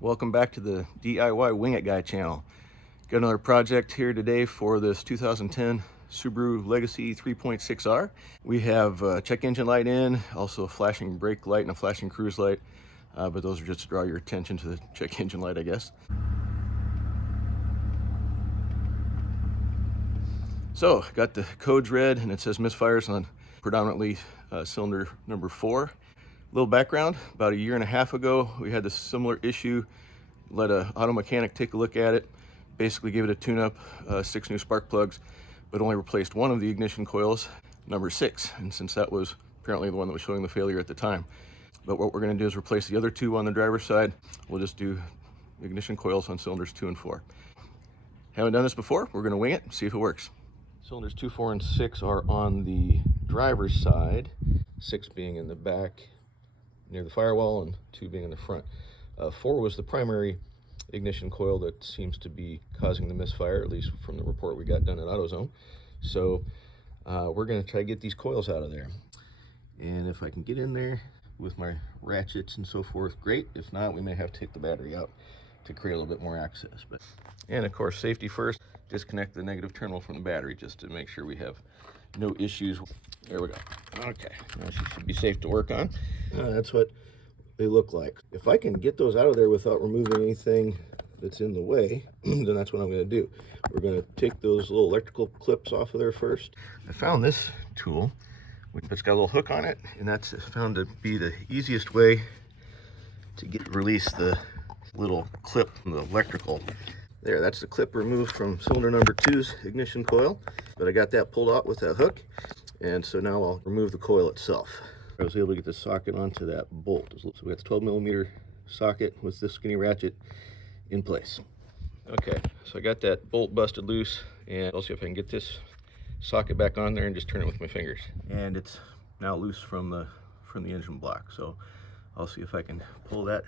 Welcome back to the DIY Wing It Guy channel. Got another project here today for this 2010 Subaru Legacy 3.6R. We have a check engine light in, also a flashing brake light and a flashing cruise light, but those are just to draw your attention to the check engine light, I guess. So, got the codes read and it says misfires on predominantly cylinder number 4. Little background, about a year and a half ago, we had this similar issue. Let an auto mechanic take a look at it, basically gave it a tune-up, 6 new spark plugs, but only replaced one of the ignition coils, number 6, and since that was apparently the one that was showing the failure at the time. But what we're going to do is replace the other 2 on the driver's side. We'll just do ignition coils on cylinders 2 and 4. Haven't done this before, we're going to wing it, see if it works. Cylinders 2, 4, and 6 are on the driver's side, 6 being in the back near the firewall and 2 being in the front. 4 was the primary ignition coil that seems to be causing the misfire, at least from the report we got done at AutoZone. So we're going to try to get these coils out of there. And if I can get in there with my ratchets and so forth, great. If not, we may have to take the battery out to create a little bit more access. And of course, safety first, disconnect the negative terminal from the battery just to make sure we have no issues. There we go. Okay, now she should be safe to work on. That's what they look like. If I can get those out of there without removing anything that's in the way, then that's what I'm going to do. We're going to take those little electrical clips off of there first. I found this tool, it's got a little hook on it, and that's found to be the easiest way to release the little clip from the electrical. There, that's the clip removed from cylinder number 2's ignition coil, but I got that pulled out with that hook, and so now I'll remove the coil itself. I was able to get the socket onto that bolt. So we got the 12mm socket with this skinny ratchet in place. Okay, so I got that bolt busted loose, and I'll see if I can get this socket back on there and just turn it with my fingers. And it's now loose from the engine block, so I'll see if I can pull that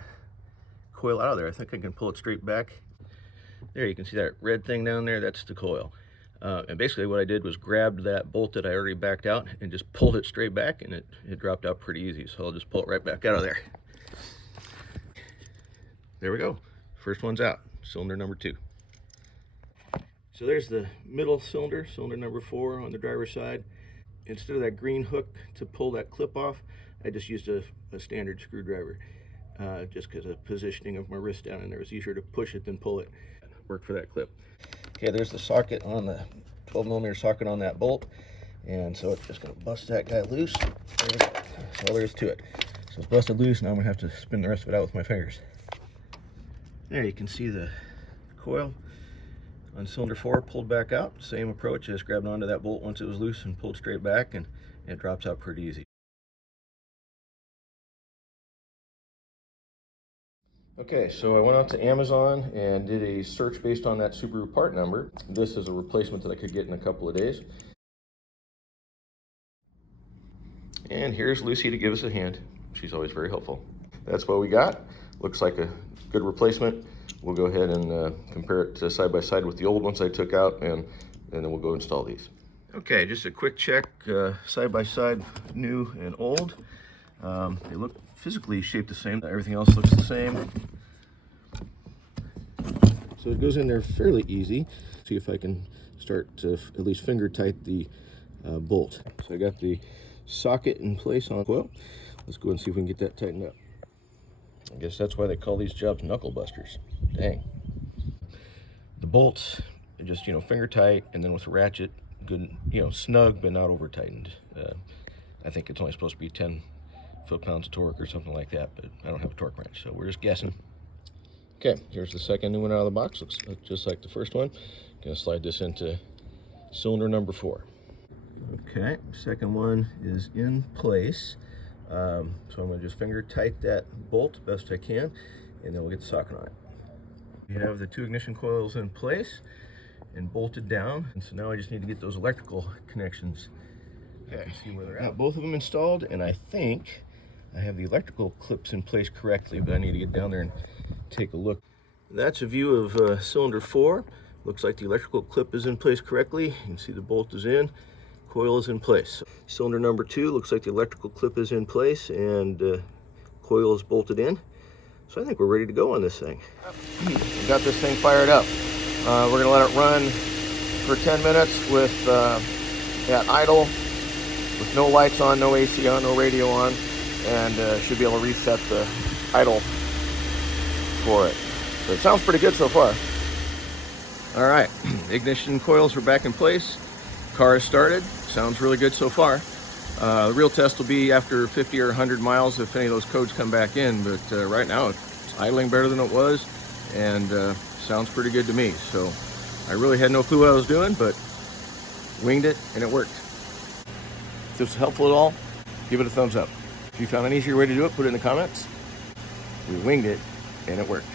coil out of there. I think I can pull it straight back. There, you can see that red thing down there, that's the coil. And basically what I did was grabbed that bolt that I already backed out and just pulled it straight back, and it dropped out pretty easy. So I'll just pull it right back out of there. There we go. First one's out, cylinder number 2. So there's the middle cylinder, cylinder number 4 on the driver's side. Instead of that green hook to pull that clip off, I just used a standard screwdriver, just because of positioning of my wrist down in there. It was easier to push it than pull it. Worked for that clip. Okay, there's the socket on the 12mm socket on that bolt, and so it's just going to bust that guy loose. That's all there is to it. So it's busted loose. Now I'm going to have to spin the rest of it out with my fingers. There, you can see the coil on cylinder 4 pulled back out. Same approach, just grabbed onto that bolt once it was loose and pulled straight back, and it drops out pretty easy. Okay, so I went out to Amazon and did a search based on that Subaru part number. This is a replacement that I could get in a couple of days. And here's Lucy to give us a hand. She's always very helpful. That's what we got. Looks like a good replacement. We'll go ahead and compare it side by side with the old ones I took out, and then we'll go install these. Okay, just a quick check, side by side, new and old. They look physically shaped the same. Everything else looks the same. So it goes in there fairly easy. See if I can start to at least finger tight the bolt. So I got the socket in place on coil. Let's go and see if we can get that tightened up. I guess that's why they call these jobs knuckle busters. Dang. The bolts are just, finger tight, and then with the ratchet, good, snug but not over tightened. I think it's only supposed to be 10 foot-pounds of torque or something like that, but I don't have a torque wrench, so we're just guessing. Okay, here's the second new one out of the box. Looks just like the first one. Gonna slide this into cylinder number 4. Okay, second one is in place. So I'm gonna just finger tight that bolt best I can, and then we'll get the socket on it. We have the 2 ignition coils in place and bolted down, and so now I just need to get those electrical connections. Okay, see where they're at. Got both of them installed, and I think I have the electrical clips in place correctly, but I need to get down there and take a look. That's a view of cylinder 4. Looks like the electrical clip is in place correctly. You can see the bolt is in, coil is in place. Cylinder number 2 looks like the electrical clip is in place and coil is bolted in. So I think we're ready to go on this thing. We got this thing fired up. We're gonna let it run for 10 minutes with at idle, with no lights on, no AC on, no radio on, and should be able to reset the idle for it. So it sounds pretty good so far. All right, ignition coils are back in place. Car is started. Sounds really good so far. The real test will be after 50 or 100 miles if any of those codes come back in, but right now it's idling better than it was, and sounds pretty good to me. So I really had no clue what I was doing, but winged it and it worked. If this was helpful at all, give it a thumbs up. If you found an easier way to do it, put it in the comments. We winged it and it worked.